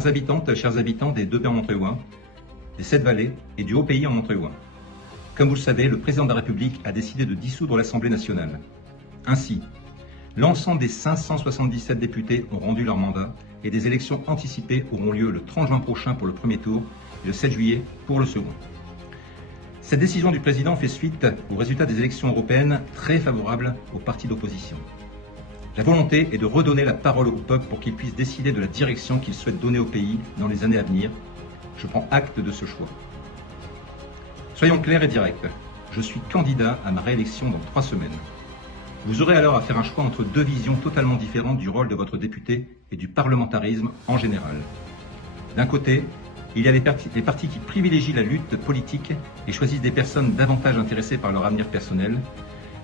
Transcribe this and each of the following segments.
Chères habitantes, chers habitants des Deux Bains en Montreuil, des Sept Vallées et du Haut-Pays en Montreuil. Comme vous le savez, le président de la République a décidé de dissoudre l'Assemblée nationale. Ainsi, l'ensemble des 577 députés ont rendu leur mandat et des élections anticipées auront lieu le 30 juin prochain pour le premier tour et le 7 juillet pour le second. Cette décision du président fait suite aux résultats des élections européennes très favorables aux partis d'opposition. La volonté est de redonner la parole au peuple pour qu'il puisse décider de la direction qu'il souhaite donner au pays dans les années à venir. Je prends acte de ce choix. Soyons clairs et directs. Je suis candidat à ma réélection dans 3 semaines. Vous aurez alors à faire un choix entre deux visions totalement différentes du rôle de votre député et du parlementarisme en général. D'un côté, il y a les partis qui privilégient la lutte politique et choisissent des personnes davantage intéressées par leur avenir personnel,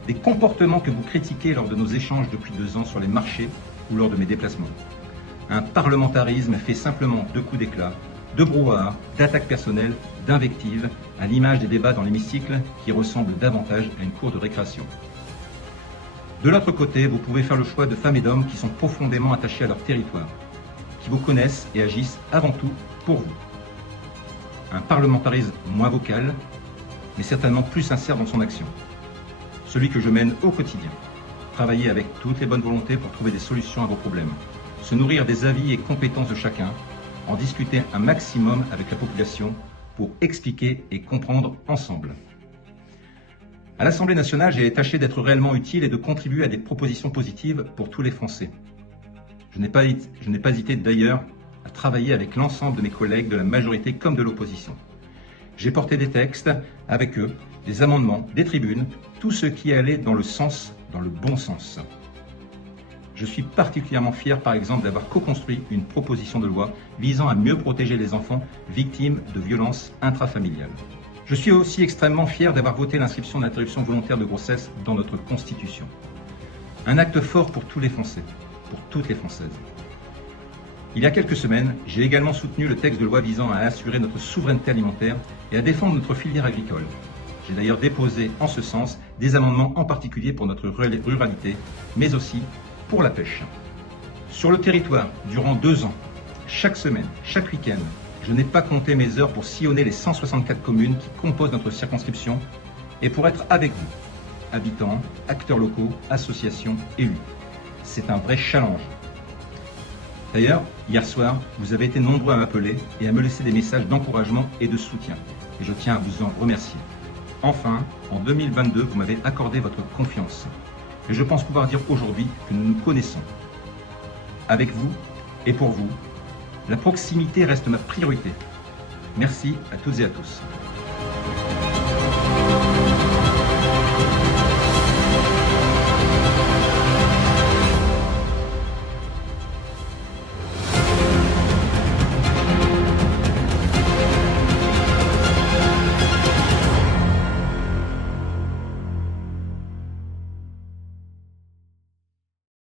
des comportements que vous critiquez lors de nos échanges depuis 2 ans sur les marchés ou lors de mes déplacements. Un parlementarisme fait simplement de coups d'éclat, de brouhaha, d'attaques personnelles, d'invectives, à l'image des débats dans l'hémicycle qui ressemblent davantage à une cour de récréation. De l'autre côté, vous pouvez faire le choix de femmes et d'hommes qui sont profondément attachés à leur territoire, qui vous connaissent et agissent avant tout pour vous. Un parlementarisme moins vocal, mais certainement plus sincère dans son action. Celui que je mène au quotidien. Travailler avec toutes les bonnes volontés pour trouver des solutions à vos problèmes. Se nourrir des avis et compétences de chacun. En discuter un maximum avec la population pour expliquer et comprendre ensemble. À l'Assemblée nationale, j'ai tâché d'être réellement utile et de contribuer à des propositions positives pour tous les Français. Je n'ai pas hésité d'ailleurs à travailler avec l'ensemble de mes collègues de la majorité comme de l'opposition. J'ai porté des textes avec eux, des amendements, des tribunes, tout ce qui allait dans le bon sens. Je suis particulièrement fier, par exemple, d'avoir co-construit une proposition de loi visant à mieux protéger les enfants victimes de violences intrafamiliales. Je suis aussi extrêmement fier d'avoir voté l'inscription d'interruption volontaire de grossesse dans notre Constitution. Un acte fort pour tous les Français, pour toutes les Françaises. Il y a quelques semaines, j'ai également soutenu le texte de loi visant à assurer notre souveraineté alimentaire et à défendre notre filière agricole. J'ai d'ailleurs déposé en ce sens des amendements en particulier pour notre ruralité, mais aussi pour la pêche. Sur le territoire, durant 2 ans, chaque semaine, chaque week-end, je n'ai pas compté mes heures pour sillonner les 164 communes qui composent notre circonscription et pour être avec vous, habitants, acteurs locaux, associations, élus. C'est un vrai challenge. D'ailleurs, hier soir, vous avez été nombreux à m'appeler et à me laisser des messages d'encouragement et de soutien. Et je tiens à vous en remercier. Enfin, en 2022, vous m'avez accordé votre confiance. Et je pense pouvoir dire aujourd'hui que nous nous connaissons. Avec vous et pour vous, la proximité reste ma priorité. Merci à toutes et à tous.